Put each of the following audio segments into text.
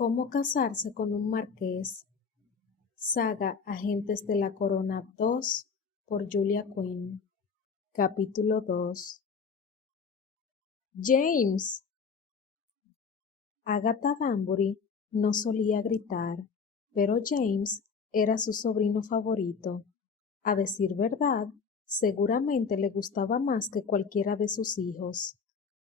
Cómo casarse con un marqués. Saga Agentes de la Corona 2 por Julia Quinn. Capítulo 2. James. Agatha Danbury no solía gritar, pero James era su sobrino favorito. A decir verdad, seguramente le gustaba más que cualquiera de sus hijos.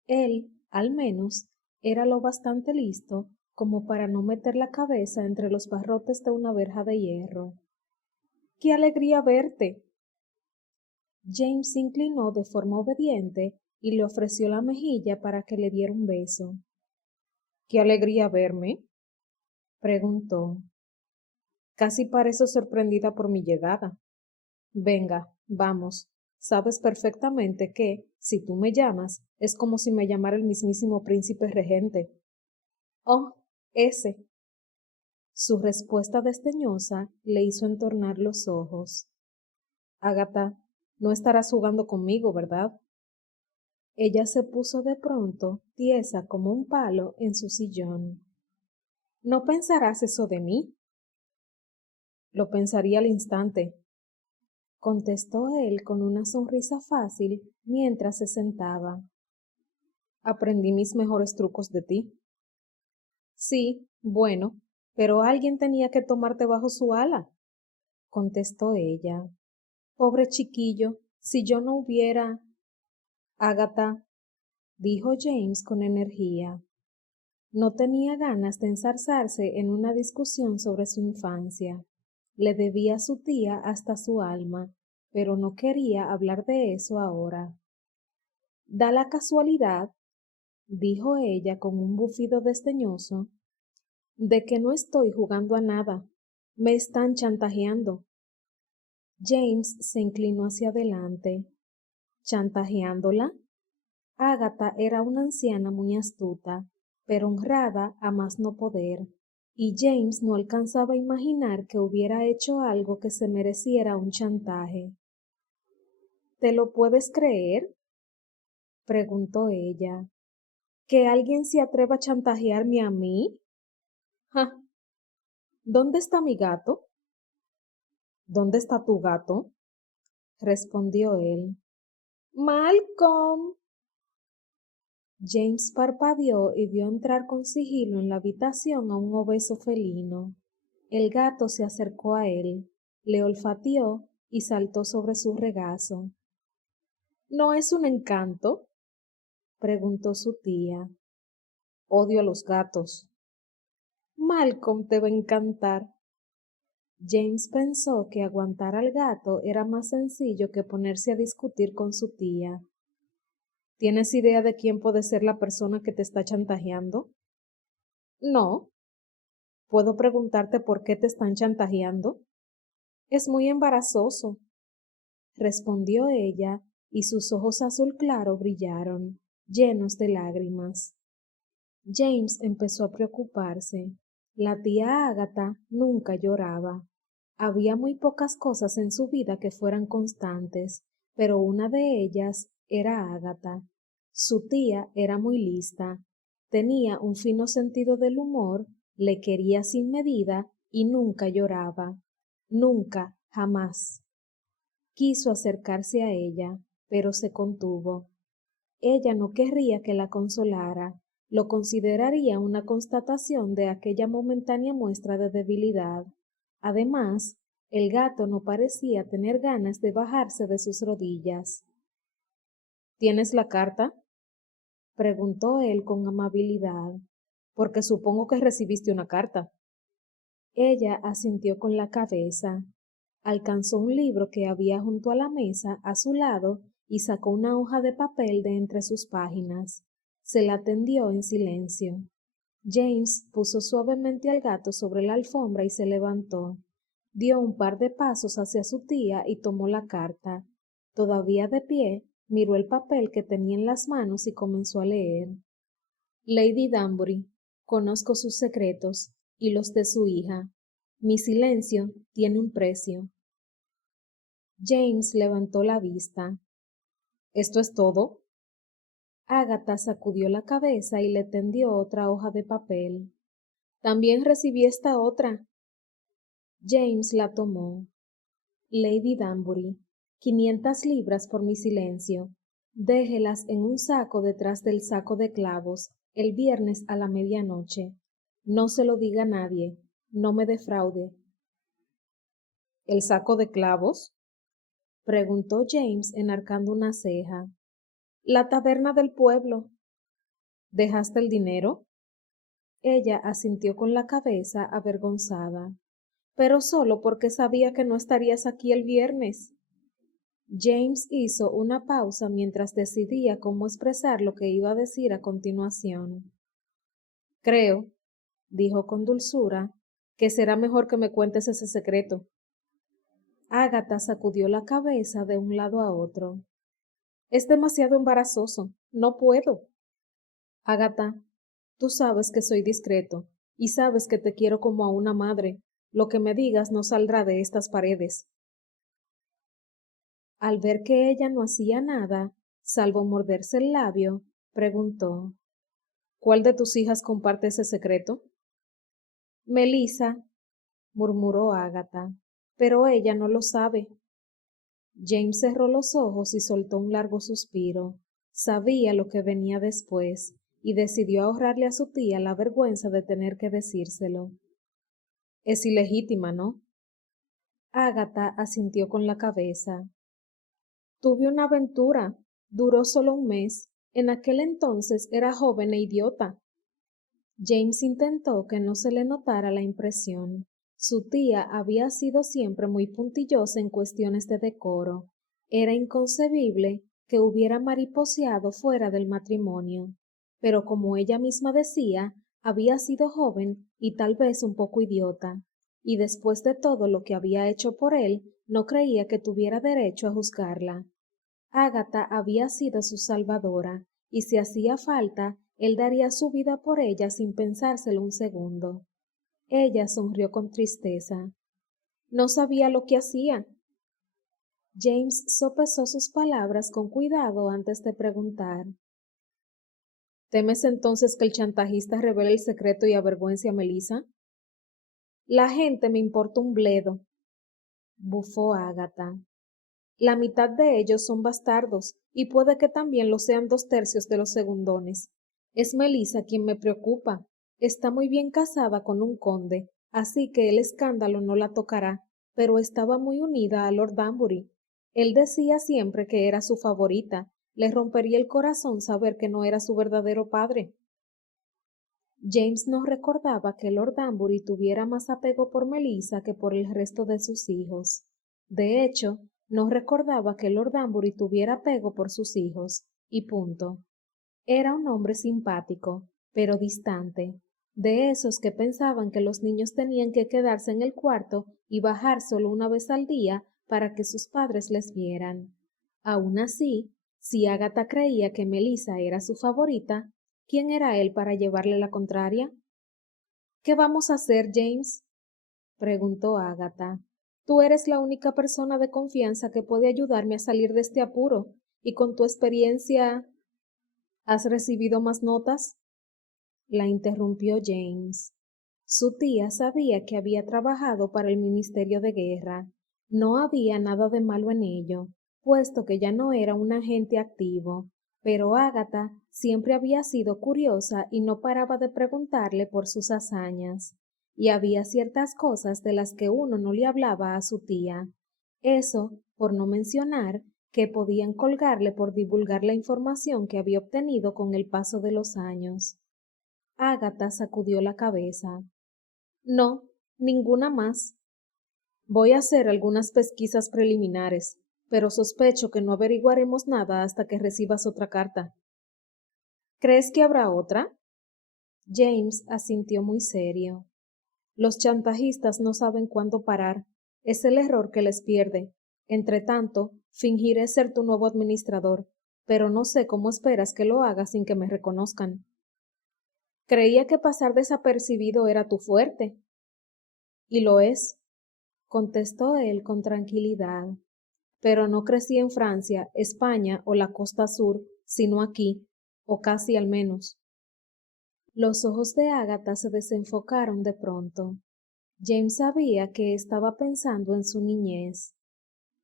Él, al menos, era lo bastante listo como para no meter la cabeza entre los barrotes de una verja de hierro. ¡Qué alegría verte! James se inclinó de forma obediente y le ofreció la mejilla para que le diera un beso. ¡Qué alegría verme! Preguntó. Casi parece sorprendida por mi llegada. Venga, vamos. Sabes perfectamente que, si tú me llamas, es como si me llamara el mismísimo príncipe regente. Oh, ese. Su respuesta desdeñosa le hizo entornar los ojos. Agatha, no estarás jugando conmigo, ¿verdad? Ella se puso de pronto, tiesa como un palo, en su sillón. ¿No pensarás eso de mí? Lo pensaría al instante, contestó él con una sonrisa fácil mientras se sentaba. Aprendí mis mejores trucos de ti. Sí, bueno, pero alguien tenía que tomarte bajo su ala, contestó ella. Pobre chiquillo, si yo no hubiera... Agatha, dijo James con energía. No tenía ganas de enzarzarse en una discusión sobre su infancia. Le debía a su tía hasta su alma, pero no quería hablar de eso ahora. Da la casualidad, dijo ella con un bufido desdeñoso, de que no estoy jugando a nada. Me están chantajeando. James se inclinó hacia adelante. ¿Chantajeándola? Agatha era una anciana muy astuta, pero honrada a más no poder, y James no alcanzaba a imaginar que hubiera hecho algo que se mereciera un chantaje. ¿Te lo puedes creer? Preguntó ella. ¿Que alguien se atreva a chantajearme a mí? ¡Ja! ¿Dónde está mi gato? ¿Dónde está tu gato? Respondió él. Malcolm. James parpadeó y vio entrar con sigilo en la habitación a un obeso felino. El gato se acercó a él, le olfateó y saltó sobre su regazo. ¿No es un encanto? Preguntó su tía. Odio a los gatos. Malcolm te va a encantar. James pensó que aguantar al gato era más sencillo que ponerse a discutir con su tía. ¿Tienes idea de quién puede ser la persona que te está chantajeando? No. ¿Puedo preguntarte por qué te están chantajeando? Es muy embarazoso, respondió ella, y sus ojos azul claro brillaron, llenos de lágrimas. James empezó a preocuparse. La tía Agatha nunca lloraba. Había muy pocas cosas en su vida que fueran constantes, pero una de ellas era Agatha. Su tía era muy lista, tenía un fino sentido del humor, le quería sin medida y nunca lloraba. Nunca, jamás. Quiso acercarse a ella, pero se contuvo. Ella no querría que la consolara, lo consideraría una constatación de aquella momentánea muestra de debilidad. Además, el gato no parecía tener ganas de bajarse de sus rodillas. ¿Tienes la carta? Preguntó él con amabilidad, porque supongo que recibiste una carta. Ella asintió con la cabeza. Alcanzó un libro que había junto a la mesa a su lado y sacó una hoja de papel de entre sus páginas. Se la tendió en silencio. James puso suavemente al gato sobre la alfombra y se levantó. Dio un par de pasos hacia su tía y tomó la carta. Todavía de pie, miró el papel que tenía en las manos y comenzó a leer. Lady Danbury, conozco sus secretos y los de su hija. Mi silencio tiene un precio. James levantó la vista. ¿Esto es todo? Agatha sacudió la cabeza y le tendió otra hoja de papel. También recibí esta otra. James la tomó. Lady Danbury, 500 libras por mi silencio. Déjelas en un saco detrás del saco de clavos, el viernes a la medianoche. No se lo diga a nadie, no me defraude. ¿El saco de clavos? Preguntó James enarcando una ceja. La taberna del pueblo. ¿Dejaste el dinero? Ella asintió con la cabeza avergonzada. Pero solo porque sabía que no estarías aquí el viernes. James hizo una pausa mientras decidía cómo expresar lo que iba a decir a continuación. Creo, dijo con dulzura, que será mejor que me cuentes ese secreto. Ágata sacudió la cabeza de un lado a otro. Es demasiado embarazoso. No puedo. Ágata, tú sabes que soy discreto y sabes que te quiero como a una madre. Lo que me digas no saldrá de estas paredes. Al ver que ella no hacía nada, salvo morderse el labio, preguntó, ¿cuál de tus hijas comparte ese secreto? Melissa, murmuró Ágata, pero ella no lo sabe. James cerró los ojos y soltó un largo suspiro. Sabía lo que venía después y decidió ahorrarle a su tía la vergüenza de tener que decírselo. Es ilegítima, ¿no? Ágata asintió con la cabeza. Tuve una aventura. Duró solo un mes. En aquel entonces era joven e idiota. James intentó que no se le notara la impresión. Su tía había sido siempre muy puntillosa en cuestiones de decoro. Era inconcebible que hubiera mariposeado fuera del matrimonio. Pero como ella misma decía, había sido joven y tal vez un poco idiota. Y después de todo lo que había hecho por él, no creía que tuviera derecho a juzgarla. Ágata había sido su salvadora, y si hacía falta, él daría su vida por ella sin pensárselo un segundo. Ella sonrió con tristeza. No sabía lo que hacía. James sopesó sus palabras con cuidado antes de preguntar. ¿Temes entonces que el chantajista revele el secreto y avergüence a Melissa? La gente me importa un bledo, bufó Ágata. La mitad de ellos son bastardos, y puede que también lo sean 2/3 de los segundones. Es Melissa quien me preocupa. Está muy bien casada con un conde, así que el escándalo no la tocará, pero estaba muy unida a Lord Danbury. Él decía siempre que era su favorita. Le rompería el corazón saber que no era su verdadero padre. James no recordaba que Lord Danbury tuviera más apego por Melissa que por el resto de sus hijos. De hecho, no recordaba que Lord Danbury tuviera apego por sus hijos, y punto. Era un hombre simpático, pero distante, de esos que pensaban que los niños tenían que quedarse en el cuarto y bajar solo una vez al día para que sus padres les vieran. Aun así, si Agatha creía que Melissa era su favorita, ¿quién era él para llevarle la contraria? ¿Qué vamos a hacer, James? Preguntó Agatha. Tú eres la única persona de confianza que puede ayudarme a salir de este apuro, y con tu experiencia... ¿Has recibido más notas? La interrumpió James. Su tía sabía que había trabajado para el Ministerio de Guerra. No había nada de malo en ello, puesto que ya no era un agente activo, pero Ágata siempre había sido curiosa y no paraba de preguntarle por sus hazañas. Y había ciertas cosas de las que uno no le hablaba a su tía. Eso, por no mencionar, que podían colgarle por divulgar la información que había obtenido con el paso de los años. Ágata sacudió la cabeza. No, ninguna más. Voy a hacer algunas pesquisas preliminares, pero sospecho que no averiguaremos nada hasta que recibas otra carta. ¿Crees que habrá otra? James asintió muy serio. Los chantajistas no saben cuándo parar. Es el error que les pierde. Entretanto, fingiré ser tu nuevo administrador, pero no sé cómo esperas que lo haga sin que me reconozcan. Creía que pasar desapercibido era tu fuerte. Y lo es, contestó él con tranquilidad. Pero no crecí en Francia, España o la costa sur, sino aquí, o casi al menos. Los ojos de Agatha se desenfocaron de pronto. James sabía que estaba pensando en su niñez,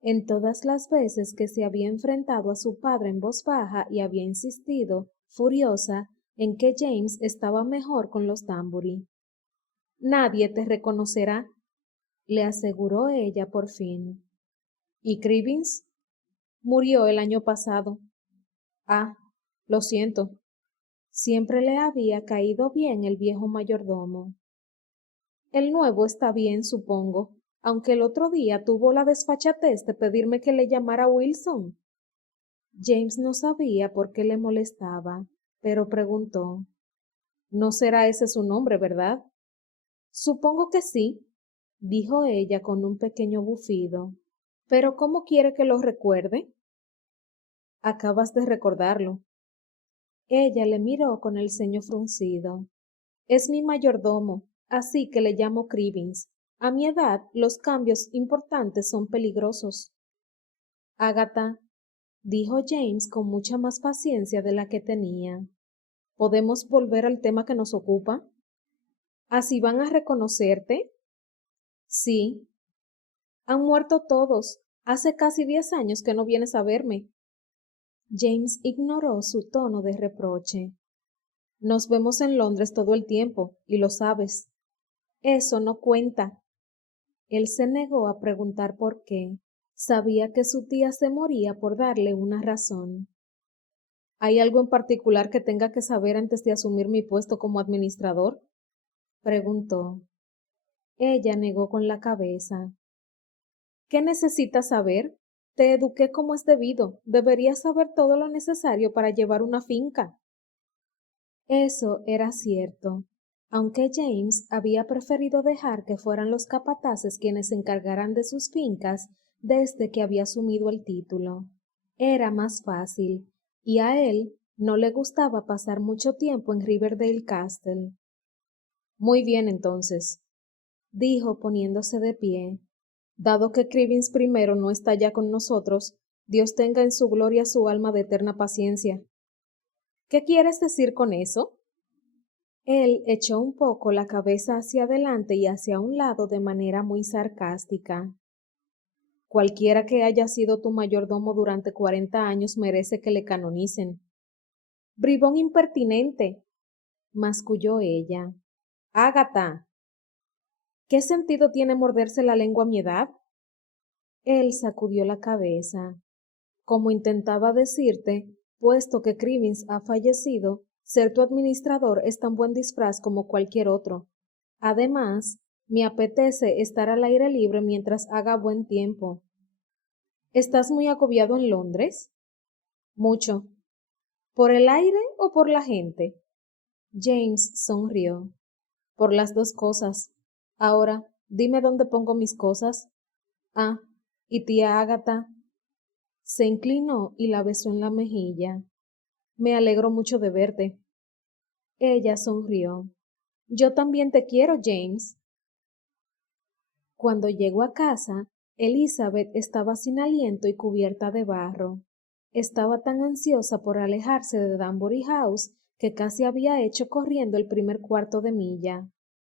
en todas las veces que se había enfrentado a su padre en voz baja y había insistido, furiosa, en que James estaba mejor con los Danbury. Nadie te reconocerá, le aseguró ella por fin. ¿Y Cribbins? Murió el año pasado. Ah, lo siento. Siempre le había caído bien el viejo mayordomo. El nuevo está bien, supongo, aunque el otro día tuvo la desfachatez de pedirme que le llamara Wilson. James no sabía por qué le molestaba, pero preguntó. No será ese su nombre, ¿verdad? Supongo que sí, dijo ella con un pequeño bufido. Pero ¿cómo quiere que lo recuerde? Acabas de recordarlo. Ella le miró con el ceño fruncido. Es mi mayordomo, así que le llamo Cribbins. A mi edad, los cambios importantes son peligrosos. Agatha, dijo James con mucha más paciencia de la que tenía. ¿Podemos volver al tema que nos ocupa? ¿Así van a reconocerte? Sí. Han muerto todos. Hace casi 10 años que no vienes a verme. James ignoró su tono de reproche. Nos vemos en Londres todo el tiempo, y lo sabes. Eso no cuenta. Él se negó a preguntar por qué. Sabía que su tía se moría por darle una razón. ¿Hay algo en particular que tenga que saber antes de asumir mi puesto como administrador? Preguntó. Ella negó con la cabeza. ¿Qué necesitas saber? Te eduqué como es debido. Deberías saber todo lo necesario para llevar una finca. Eso era cierto, aunque James había preferido dejar que fueran los capataces quienes se encargaran de sus fincas desde que había asumido el título. Era más fácil, y a él no le gustaba pasar mucho tiempo en Riverdale Castle. Muy bien, entonces, dijo poniéndose de pie. Dado que Cribbins primero no está ya con nosotros, Dios tenga en su gloria su alma de eterna paciencia. ¿Qué quieres decir con eso? Él echó un poco la cabeza hacia adelante y hacia un lado de manera muy sarcástica. Cualquiera que haya sido tu mayordomo durante 40 años merece que le canonicen. Bribón impertinente, masculló ella. Ágata. ¿Qué sentido tiene morderse la lengua a mi edad? Él sacudió la cabeza. Como intentaba decirte, puesto que Cribbins ha fallecido, ser tu administrador es tan buen disfraz como cualquier otro. Además, me apetece estar al aire libre mientras haga buen tiempo. ¿Estás muy agobiado en Londres? Mucho. ¿Por el aire o por la gente? James sonrió. Por las dos cosas. Ahora, dime dónde pongo mis cosas. Ah, ¿y tía Ágata? Se inclinó y la besó en la mejilla. Me alegro mucho de verte. Ella sonrió. Yo también te quiero, James. Cuando llegó a casa, Elizabeth estaba sin aliento y cubierta de barro. Estaba tan ansiosa por alejarse de Danbury House que casi había hecho corriendo el primer cuarto de milla.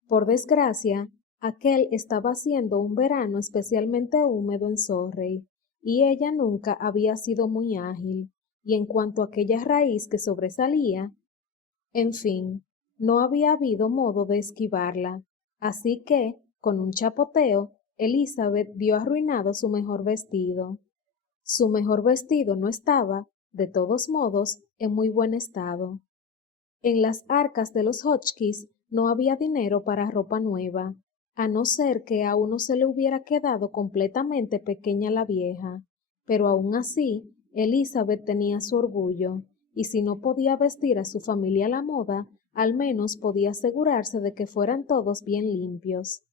Por desgracia, aquel estaba siendo un verano especialmente húmedo en Surrey, y ella nunca había sido muy ágil, y en cuanto a aquella raíz que sobresalía, en fin, no había habido modo de esquivarla, así que, con un chapoteo, Elizabeth vio arruinado su mejor vestido. Su mejor vestido no estaba, de todos modos, en muy buen estado. En las arcas de los Hotchkiss no había dinero para ropa nueva, a no ser que a uno se le hubiera quedado completamente pequeña la vieja, pero aun así, Elizabeth tenía su orgullo, y si no podía vestir a su familia a la moda, al menos podía asegurarse de que fueran todos bien limpios.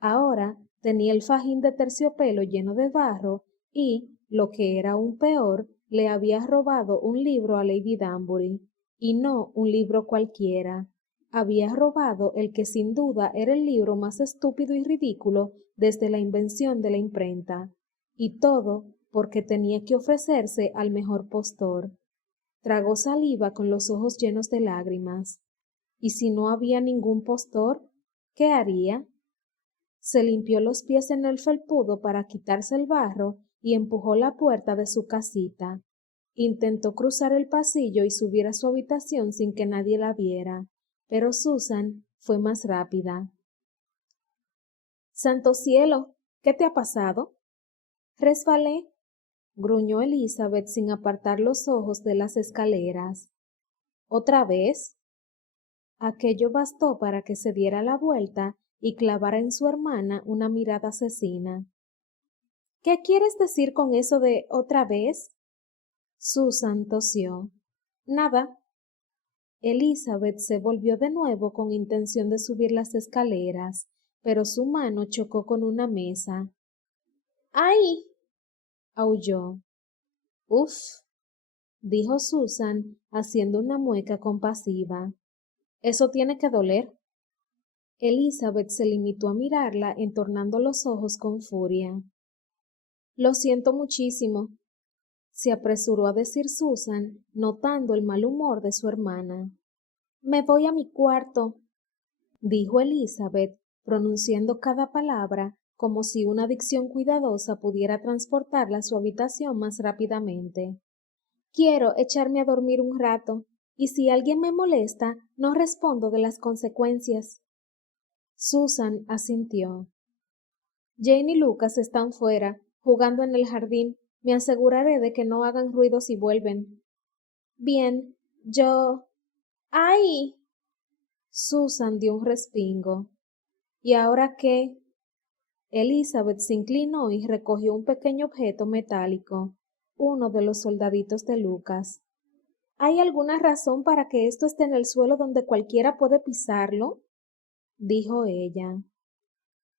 Ahora tenía el fajín de terciopelo lleno de barro y, lo que era aún peor, le había robado un libro a Lady Danbury, y no un libro cualquiera. Había robado el que sin duda era el libro más estúpido y ridículo desde la invención de la imprenta, y todo porque tenía que ofrecerse al mejor postor. Tragó saliva con los ojos llenos de lágrimas. ¿Y si no había ningún postor, qué haría? Se limpió los pies en el felpudo para quitarse el barro y empujó la puerta de su casita. Intentó cruzar el pasillo y subir a su habitación sin que nadie la viera, pero Susan fue más rápida. ¡Santo cielo! ¿Qué te ha pasado? Resbalé, gruñó Elizabeth sin apartar los ojos de las escaleras. ¿Otra vez? Aquello bastó para que se diera la vuelta y clavara en su hermana una mirada asesina. ¿Qué quieres decir con eso de otra vez? Susan tosió. Nada. Elizabeth se volvió de nuevo con intención de subir las escaleras, pero su mano chocó con una mesa. ¡Ay! Aulló. Uf, dijo Susan, haciendo una mueca compasiva. Eso tiene que doler. Elizabeth se limitó a mirarla, entornando los ojos con furia. Lo siento muchísimo, se apresuró a decir Susan, notando el mal humor de su hermana. Me voy a mi cuarto, dijo Elizabeth, pronunciando cada palabra como si una dicción cuidadosa pudiera transportarla a su habitación más rápidamente. Quiero echarme a dormir un rato, y si alguien me molesta, no respondo de las consecuencias. Susan asintió. Jane y Lucas están fuera, jugando en el jardín. Me aseguraré de que no hagan ruido si vuelven. Bien, yo... ¡Ay! Susan dio un respingo. ¿Y ahora qué? Elizabeth se inclinó y recogió un pequeño objeto metálico, uno de los soldaditos de Lucas. ¿Hay alguna razón para que esto esté en el suelo donde cualquiera puede pisarlo? Dijo ella.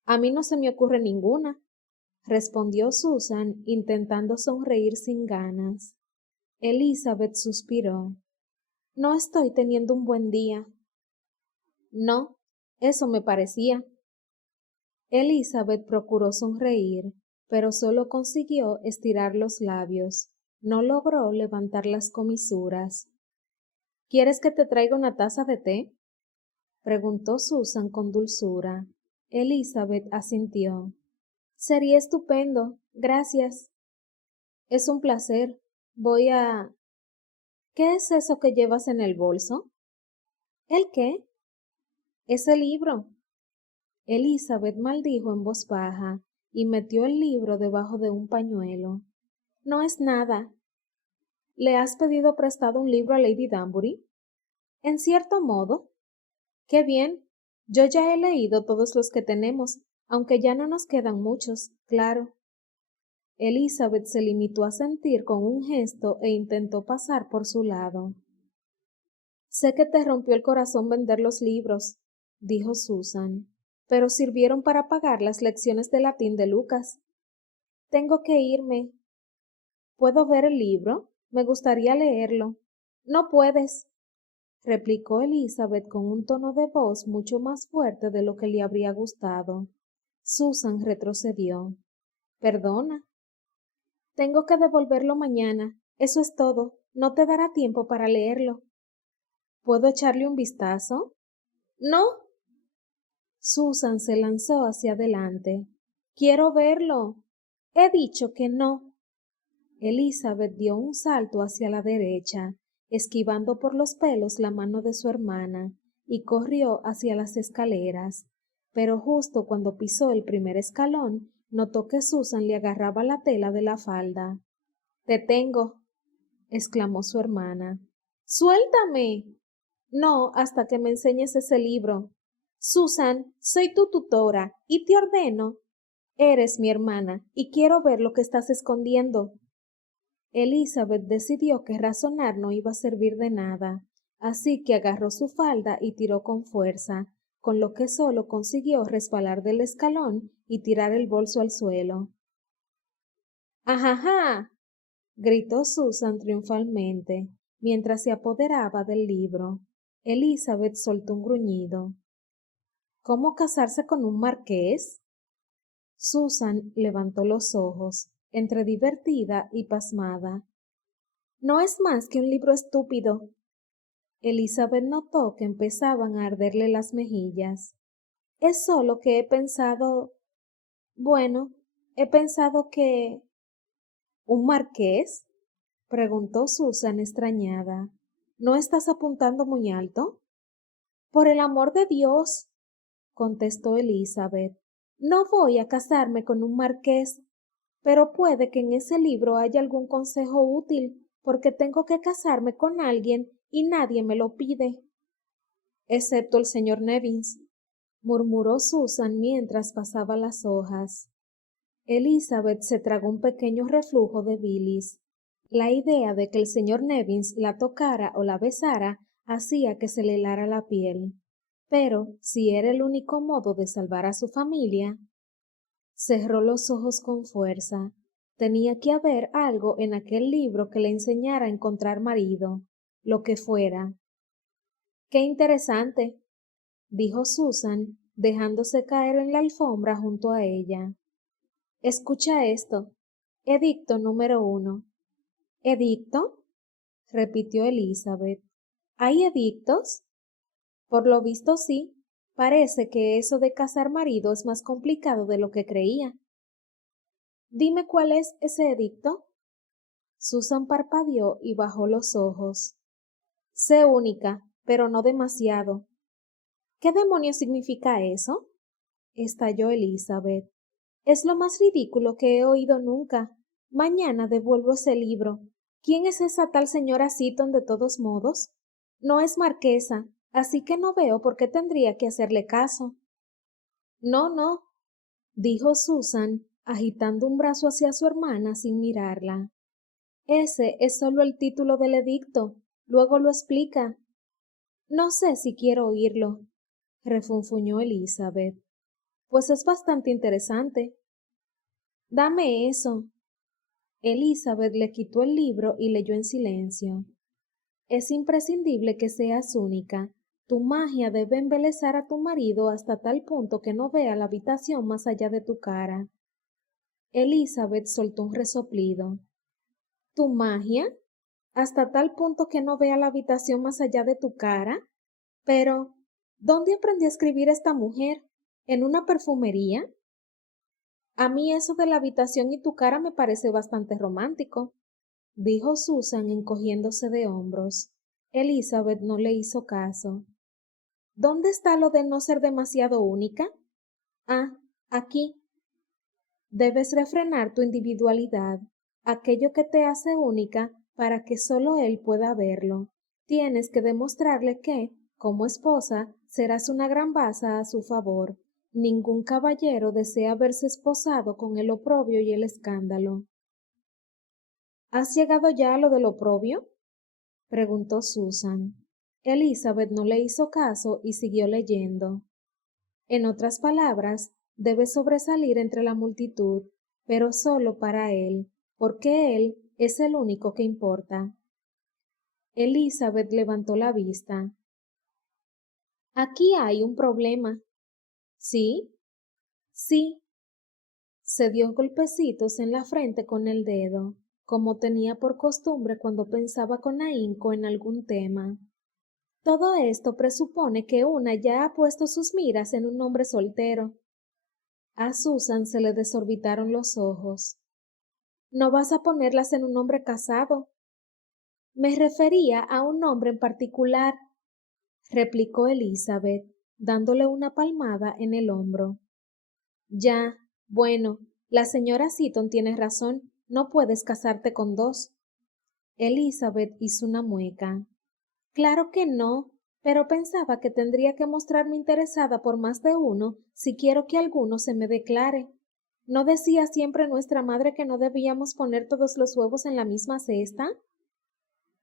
A mí no se me ocurre ninguna, respondió Susan, intentando sonreír sin ganas. Elizabeth suspiró. No estoy teniendo un buen día. No, eso me parecía. Elizabeth procuró sonreír, pero solo consiguió estirar los labios. No logró levantar las comisuras. ¿Quieres que te traiga una taza de té? Preguntó Susan con dulzura. Elizabeth asintió. Sería estupendo, gracias. Es un placer. Voy a... ¿Qué es eso que llevas en el bolso? ¿El qué? Ese libro. Elizabeth maldijo en voz baja y metió el libro debajo de un pañuelo. No es nada. ¿Le has pedido prestado un libro a Lady Danbury? En cierto modo. Qué bien. Yo ya he leído todos los que tenemos, aunque ya no nos quedan muchos, claro. Elizabeth se limitó a sentir con un gesto e intentó pasar por su lado. Sé que te rompió el corazón vender los libros, dijo Susan, pero sirvieron para pagar las lecciones de latín de Lucas. Tengo que irme. ¿Puedo ver el libro? Me gustaría leerlo. No puedes, replicó Elizabeth con un tono de voz mucho más fuerte de lo que le habría gustado. Susan retrocedió. Perdona. Tengo que devolverlo mañana. Eso es todo. No te dará tiempo para leerlo. ¿Puedo echarle un vistazo? No. Susan se lanzó hacia adelante. Quiero verlo. He dicho que no. Elizabeth dio un salto hacia la derecha, esquivando por los pelos la mano de su hermana, y corrió hacia las escaleras. Pero justo cuando pisó el primer escalón, notó que Susan le agarraba la tela de la falda. Te tengo, exclamó su hermana. ¡Suéltame! No, hasta que me enseñes ese libro. Susan, soy tu tutora y te ordeno. Eres mi hermana y quiero ver lo que estás escondiendo. Elizabeth decidió que razonar no iba a servir de nada, así que agarró su falda y tiró con fuerza, con lo que solo consiguió resbalar del escalón y tirar el bolso al suelo. ¡Ajaja! Gritó Susan triunfalmente, mientras se apoderaba del libro. Elizabeth soltó un gruñido. ¿Cómo casarse con un marqués? Susan levantó los ojos, entre divertida y pasmada. No es más que un libro estúpido. Elizabeth notó que empezaban a arderle las mejillas. Es solo que bueno, he pensado que... ¿Un marqués? Preguntó Susan extrañada. ¿No estás apuntando muy alto? Por el amor de Dios, contestó Elizabeth, no voy a casarme con un marqués, pero puede que en ese libro haya algún consejo útil, porque tengo que casarme con alguien y nadie me lo pide. Excepto el señor Nevins, murmuró Susan mientras pasaba las hojas. Elizabeth se tragó un pequeño reflujo de bilis. La idea de que el señor Nevins la tocara o la besara hacía que se le helara la piel. Pero, si era el único modo de salvar a su familia, cerró los ojos con fuerza. Tenía que haber algo en aquel libro que le enseñara a encontrar marido, lo que fuera. Qué interesante, dijo Susan, dejándose caer en la alfombra junto a ella. Escucha esto. Edicto número 1. ¿Edicto? Repitió Elizabeth. ¿Hay edictos? Por lo visto sí. Parece que eso de casar marido es más complicado de lo que creía. Dime cuál es ese edicto. Susan parpadeó y bajó los ojos. Sé única, pero no demasiado. ¿Qué demonios significa eso? Estalló Elizabeth. Es lo más ridículo que he oído nunca. Mañana devuelvo ese libro. ¿Quién es esa tal señora Seaton de todos modos? No es marquesa, así que no veo por qué tendría que hacerle caso. No, no, dijo Susan, agitando un brazo hacia su hermana sin mirarla. Ese es solo el título del edicto. Luego lo explica. No sé si quiero oírlo, refunfuñó Elizabeth. Pues es bastante interesante. Dame eso. Elizabeth le quitó el libro y leyó en silencio. Es imprescindible que seas única. Tu magia debe embelezar a tu marido hasta tal punto que no vea la habitación más allá de tu cara. Elizabeth soltó un resoplido. ¿Tu magia? ¿Hasta tal punto que no vea la habitación más allá de tu cara? Pero, ¿dónde aprendió a escribir esta mujer? ¿En una perfumería? A mí eso de la habitación y tu cara me parece bastante romántico, dijo Susan encogiéndose de hombros. Elizabeth no le hizo caso. ¿Dónde está lo de no ser demasiado única? Ah, aquí. Debes refrenar tu individualidad, aquello que te hace única para que solo él pueda verlo. Tienes que demostrarle que, como esposa, serás una gran baza a su favor. Ningún caballero desea verse esposado con el oprobio y el escándalo. ¿Has llegado ya a lo del oprobio? Preguntó Susan. Elizabeth no le hizo caso y siguió leyendo. En otras palabras, debe sobresalir entre la multitud, pero solo para él, porque él es el único que importa. Elizabeth levantó la vista. Aquí hay un problema. ¿Sí? Sí. Se dio golpecitos en la frente con el dedo, como tenía por costumbre cuando pensaba con ahínco en algún tema. Todo esto presupone que una ya ha puesto sus miras en un hombre soltero. A Susan se le desorbitaron los ojos. ¿No vas a ponerlas en un hombre casado? Me refería a un hombre en particular, replicó Elizabeth, dándole una palmada en el hombro. Ya, bueno, la señora Seaton tiene razón, no puedes casarte con dos. Elizabeth hizo una mueca. Claro que no, pero pensaba que tendría que mostrarme interesada por más de uno si quiero que alguno se me declare. ¿No decía siempre nuestra madre que no debíamos poner todos los huevos en la misma cesta?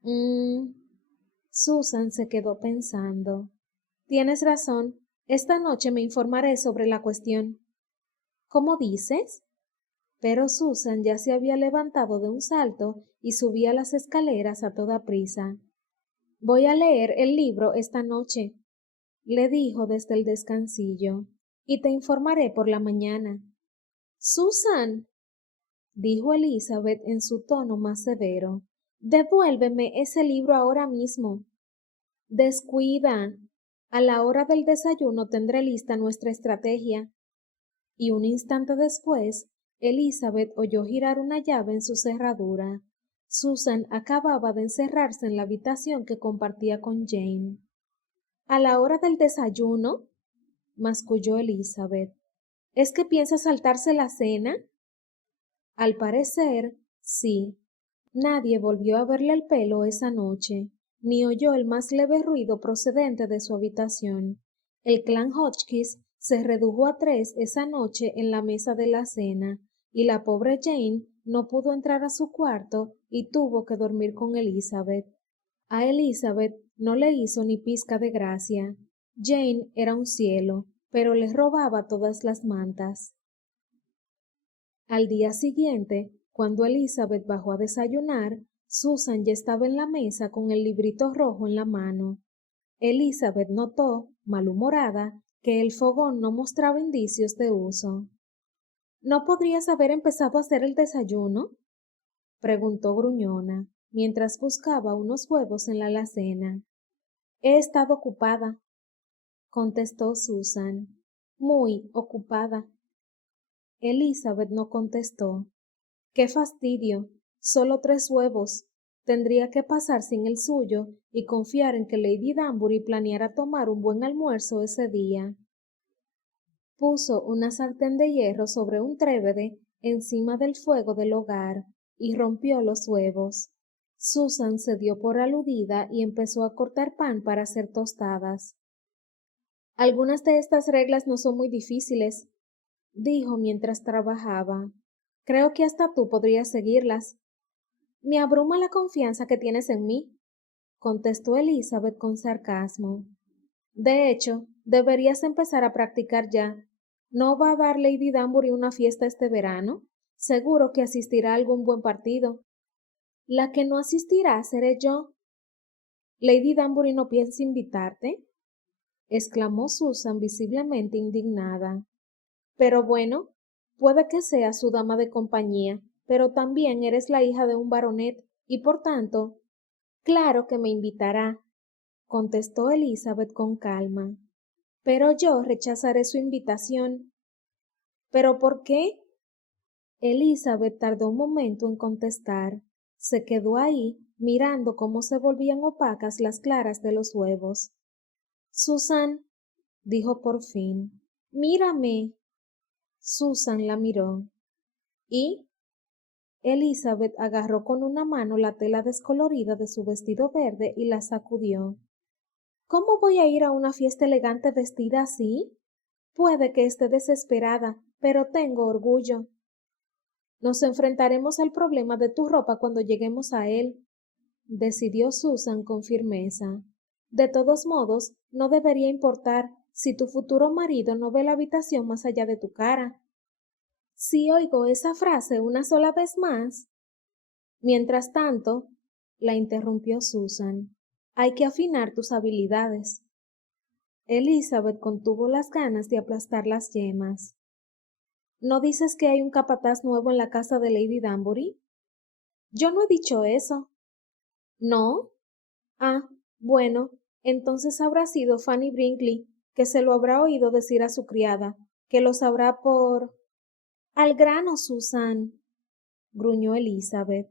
Mm. Susan se quedó pensando. Tienes razón. Esta noche me informaré sobre la cuestión. ¿Cómo dices? Pero Susan ya se había levantado de un salto y subía las escaleras a toda prisa. Voy a leer el libro esta noche, le dijo desde el descansillo, y te informaré por la mañana. Susan, dijo Elizabeth en su tono más severo, devuélveme ese libro ahora mismo. Descuida. A la hora del desayuno tendré lista nuestra estrategia. Y un instante después, Elizabeth oyó girar una llave en su cerradura. Susan acababa de encerrarse en la habitación que compartía con Jane. ¿A la hora del desayuno? Masculló Elizabeth. ¿Es que piensa saltarse la cena? Al parecer, sí. Nadie volvió a verle el pelo esa noche, ni oyó el más leve ruido procedente de su habitación. El clan Hotchkiss se redujo a 3 esa noche en la mesa de la cena, y la pobre Jane no pudo entrar a su cuarto y tuvo que dormir con Elizabeth. A Elizabeth no le hizo ni pizca de gracia. Jane era un cielo, pero le robaba todas las mantas. Al día siguiente, cuando Elizabeth bajó a desayunar, Susan ya estaba en la mesa con el librito rojo en la mano. Elizabeth notó, malhumorada, que el fogón no mostraba indicios de uso. ¿No podrías haber empezado a hacer el desayuno? Preguntó gruñona, mientras buscaba unos huevos en la alacena. He estado ocupada, contestó Susan. Muy ocupada. Elizabeth no contestó. ¡Qué fastidio! Solo 3 huevos. Tendría que pasar sin el suyo y confiar en que Lady Danbury planeara tomar un buen almuerzo ese día. Puso una sartén de hierro sobre un trébede encima del fuego del hogar y rompió los huevos. Susan se dio por aludida y empezó a cortar pan para hacer tostadas. Algunas de estas reglas no son muy difíciles, dijo mientras trabajaba. Creo que hasta tú podrías seguirlas. Me abruma la confianza que tienes en mí, contestó Elizabeth con sarcasmo. De hecho, deberías empezar a practicar ya. ¿No va a dar Lady Danbury una fiesta este verano? Seguro que asistirá a algún buen partido. La que no asistirá seré yo. ¿Lady Danbury no piensa invitarte? Exclamó Susan visiblemente indignada. Pero bueno, puede que sea su dama de compañía, pero también eres la hija de un baronet y por tanto, claro que me invitará, contestó Elizabeth con calma. Pero yo rechazaré su invitación. ¿Pero por qué? Elizabeth tardó un momento en contestar. Se quedó ahí, mirando cómo se volvían opacas las claras de los huevos. Susan, dijo por fin, mírame. Susan la miró. ¿Y? Elizabeth agarró con una mano la tela descolorida de su vestido verde y la sacudió. ¿Cómo voy a ir a una fiesta elegante vestida así? Puede que esté desesperada, pero tengo orgullo. Nos enfrentaremos al problema de tu ropa cuando lleguemos a él, decidió Susan con firmeza. De todos modos, no debería importar si tu futuro marido no ve la habitación más allá de tu cara. Si oigo esa frase una sola vez más. Mientras tanto, la interrumpió Susan, hay que afinar tus habilidades. Elizabeth contuvo las ganas de aplastar las yemas. ¿No dices que hay un capataz nuevo en la casa de Lady Danbury? Yo no he dicho eso. ¿No? Ah, bueno, entonces habrá sido Fanny Brinkley, que se lo habrá oído decir a su criada, que lo sabrá por... Al grano, Susan, gruñó Elizabeth.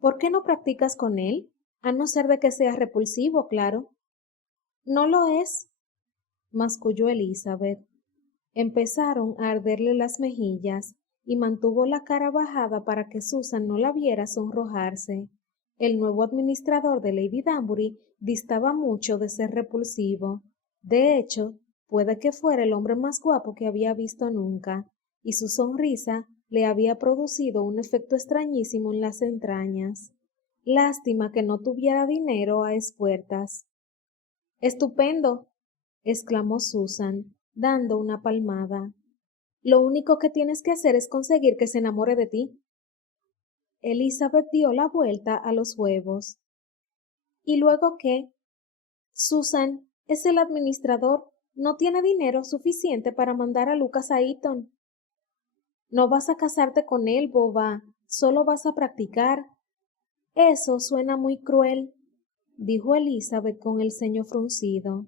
¿Por qué no practicas con él? A no ser de que sea repulsivo, claro. No lo es, masculló Elizabeth. Empezaron a arderle las mejillas y mantuvo la cara bajada para que Susan no la viera sonrojarse. El nuevo administrador de Lady Danbury distaba mucho de ser repulsivo. De hecho, puede que fuera el hombre más guapo que había visto nunca, y su sonrisa le había producido un efecto extrañísimo en las entrañas. Lástima que no tuviera dinero a espuertas. Estupendo, exclamó Susan, dando una palmada. Lo único que tienes que hacer es conseguir que se enamore de ti. Elizabeth dio la vuelta a los huevos. ¿Y luego qué? Susan es el administrador. No tiene dinero suficiente para mandar a Lucas a Eton. No vas a casarte con él, boba. Solo vas a practicar. Eso suena muy cruel. dijo Elizabeth con el ceño fruncido.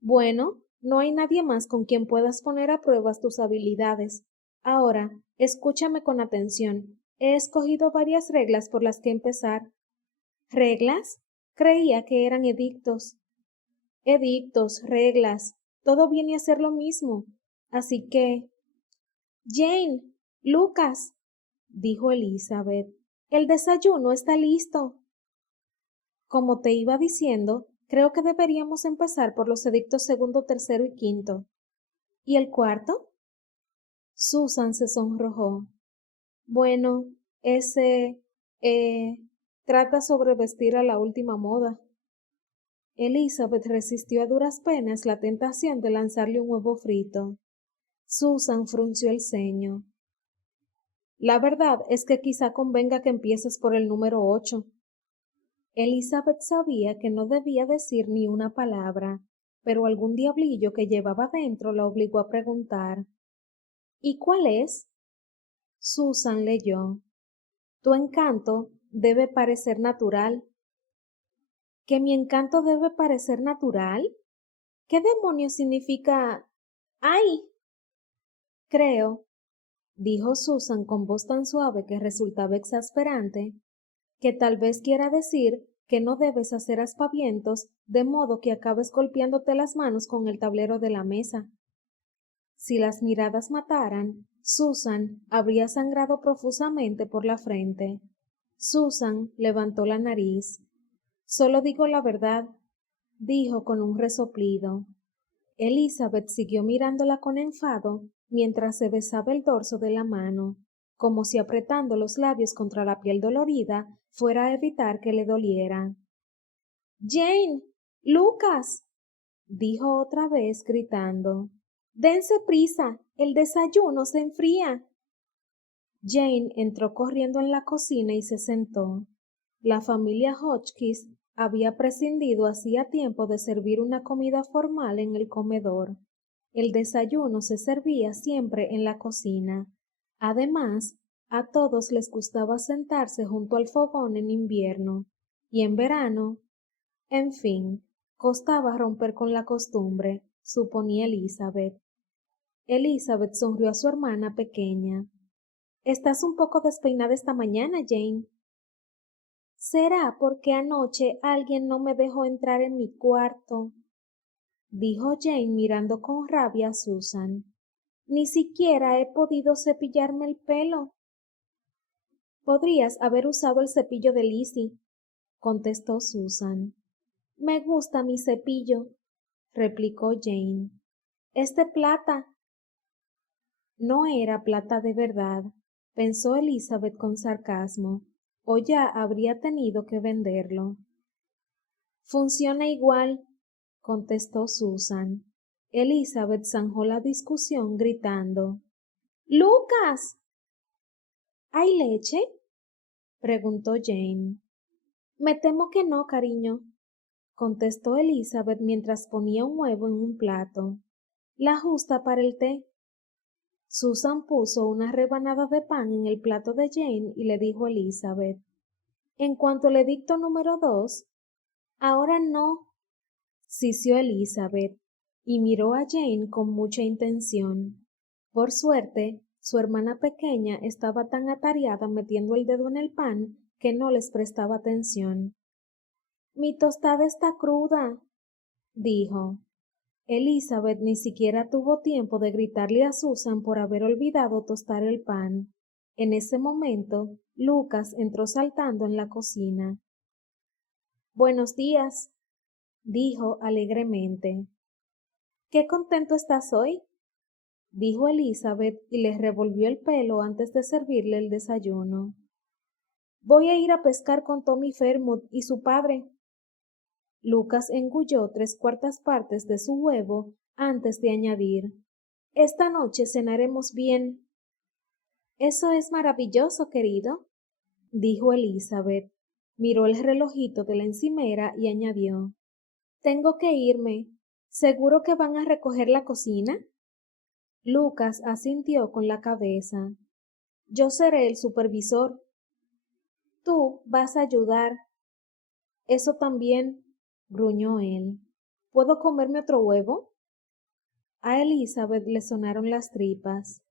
Bueno, no hay nadie más con quien puedas poner a prueba tus habilidades. Ahora, escúchame con atención. He escogido varias reglas por las que empezar. ¿Reglas? Creía que eran edictos. Edictos, reglas, todo viene a ser lo mismo. Así que... Jane, Lucas, dijo Elizabeth, el desayuno está listo. Como te iba diciendo, creo que deberíamos empezar por los edictos segundo, tercero y quinto. ¿Y el cuarto? Susan se sonrojó. Bueno, ese, eh, trata sobre vestir a la última moda. Elizabeth resistió a duras penas la tentación de lanzarle un huevo frito. Susan frunció el ceño. La verdad es que quizá convenga que empieces por el número 8. Elizabeth sabía que no debía decir ni una palabra, pero algún diablillo que llevaba dentro la obligó a preguntar. ¿Y cuál es? Susan leyó. Tu encanto debe parecer natural. ¿Que mi encanto debe parecer natural? ¿Qué demonios significa? ¡Ay! Creo, dijo Susan con voz tan suave que resultaba exasperante, que tal vez quiera decir que no debes hacer aspavientos de modo que acabes golpeándote las manos con el tablero de la mesa. Si las miradas mataran, Susan habría sangrado profusamente por la frente. Susan levantó la nariz. Solo digo la verdad, dijo con un resoplido. Elizabeth siguió mirándola con enfado mientras se besaba el dorso de la mano, como si apretando los labios contra la piel dolorida fuera a evitar que le doliera. Jane, Lucas, dijo otra vez gritando. Dense prisa, el desayuno se enfría. Jane entró corriendo en la cocina y se sentó. La familia Hotchkiss había prescindido hacía tiempo de servir una comida formal en el comedor. El desayuno se servía siempre en la cocina. Además, a todos les gustaba sentarse junto al fogón en invierno, y en verano, en fin, costaba romper con la costumbre, suponía Elizabeth. Elizabeth sonrió a su hermana pequeña. Estás un poco despeinada esta mañana, Jane. Será porque anoche alguien no me dejó entrar en mi cuarto, dijo Jane mirando con rabia a Susan. Ni siquiera he podido cepillarme el pelo. Podrías haber usado el cepillo de Lizzie, contestó Susan. Me gusta mi cepillo, replicó Jane. Es de plata. No era plata de verdad, pensó Elizabeth con sarcasmo, o ya habría tenido que venderlo. Funciona igual, contestó Susan. Elizabeth zanjó la discusión gritando. ¡Lucas! ¿Hay leche? Preguntó Jane. Me temo que no, cariño, contestó Elizabeth mientras ponía un huevo en un plato. La justa para el té. Susan puso una rebanada de pan en el plato de Jane y le dijo a Elizabeth. En cuanto al edicto número 2, ahora no, sisió Elizabeth, y miró a Jane con mucha intención. Por suerte, su hermana pequeña estaba tan atareada metiendo el dedo en el pan que no les prestaba atención. Mi tostada está cruda, dijo. Elizabeth ni siquiera tuvo tiempo de gritarle a Susan por haber olvidado tostar el pan. En ese momento, Lucas entró saltando en la cocina. Buenos días, dijo alegremente. ¿Qué contento estás hoy? Dijo Elizabeth y le revolvió el pelo antes de servirle el desayuno. Voy a ir a pescar con Tommy Fairmouth y su padre. Lucas engulló 3/4 de su huevo antes de añadir. Esta noche cenaremos bien. Eso es maravilloso, querido, dijo Elizabeth. Miró el relojito de la encimera y añadió. Tengo que irme. ¿Seguro que van a recoger la cocina? Lucas asintió con la cabeza. Yo seré el supervisor. Tú vas a ayudar. Eso también, gruñó él. ¿Puedo comerme otro huevo? A Elizabeth le sonaron las tripas.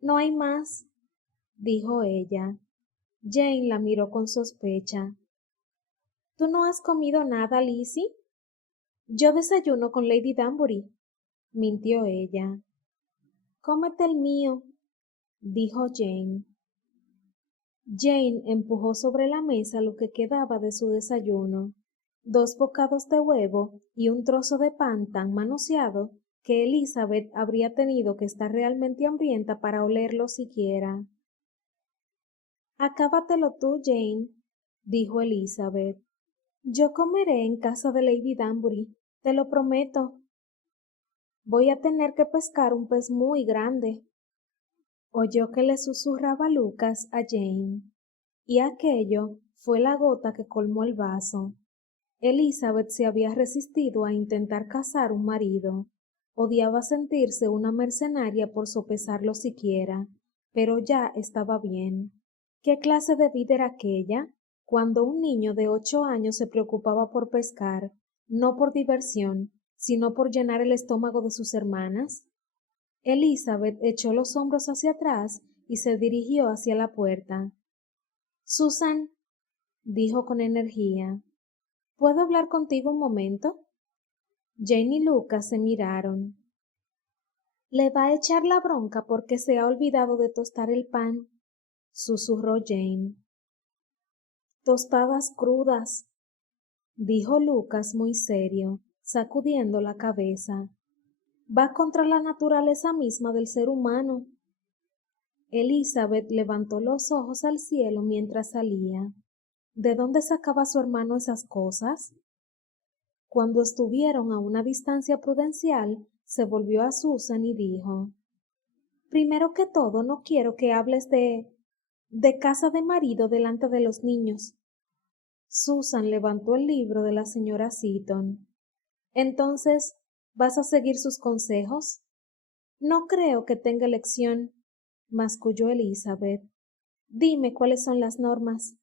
No hay más, dijo ella. Jane la miró con sospecha. ¿Tú no has comido nada, Lizzie? Yo desayuno con Lady Danbury, mintió ella. Cómete el mío, dijo Jane. Jane empujó sobre la mesa lo que quedaba de su desayuno, 2 bocados de huevo y un trozo de pan tan manoseado que Elizabeth habría tenido que estar realmente hambrienta para olerlo siquiera. Acábatelo tú, Jane, dijo Elizabeth. Yo comeré en casa de Lady Danbury, te lo prometo. Voy a tener que pescar un pez muy grande. Oyó que le susurraba Lucas a Jane, y aquello fue la gota que colmó el vaso. Elizabeth se había resistido a intentar cazar un marido. Odiaba sentirse una mercenaria por sopesarlo siquiera, pero ya estaba bien. ¿Qué clase de vida era aquella? Cuando un niño de 8 años se preocupaba por pescar, no por diversión, sino por llenar el estómago de sus hermanas. Elizabeth echó los hombros hacia atrás y se dirigió hacia la puerta. Susan, dijo con energía, ¿puedo hablar contigo un momento? Jane y Lucas se miraron. Le va a echar la bronca porque se ha olvidado de tostar el pan, susurró Jane. Tostadas crudas, dijo Lucas muy serio, sacudiendo la cabeza. Va contra la naturaleza misma del ser humano. Elizabeth levantó los ojos al cielo mientras salía. ¿De dónde sacaba su hermano esas cosas? Cuando estuvieron a una distancia prudencial, se volvió a Susan y dijo, primero que todo, no quiero que hables de casa de marido delante de los niños. Susan levantó el libro de la señora Seaton. Entonces, ¿vas a seguir sus consejos? No creo que tenga elección, masculló Elizabeth. Dime cuáles son las normas.